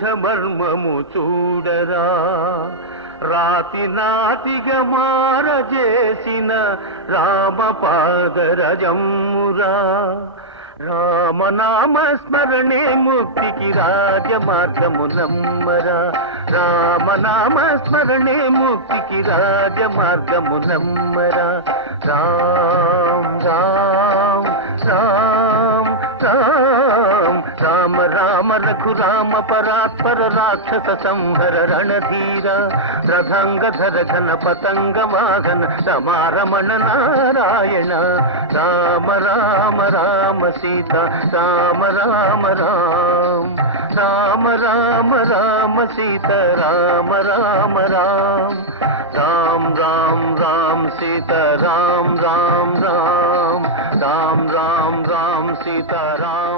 గూఢ మర్మము చూడరా, రాతి నాతిగా మారజేసిన రామపాదరజమ్మురా. రామనామ స్మరణే ముక్తికి రాజమార్గము నమ్మరా, రామనామ స్మరణే ముక్తికి రాజమార్గము నమ్మరా. రామ్ రామ్ రామ్ రామ్ రామ రామ రఘురామ పరాత్పర రాక్షస సంహర రణధీర, రథంగధర ఘన పతంగ వాహన రమారమణ నారాయణ. రామ రామ రామ సీత రామ రామ రామ, రామ రామ రామ సీత రామ రామ రామ. రామ్ రామ్ రామ్ సీత రామ్ రామ్ రామ్, రామ్ రామ్ రామ్ సీత రామ్.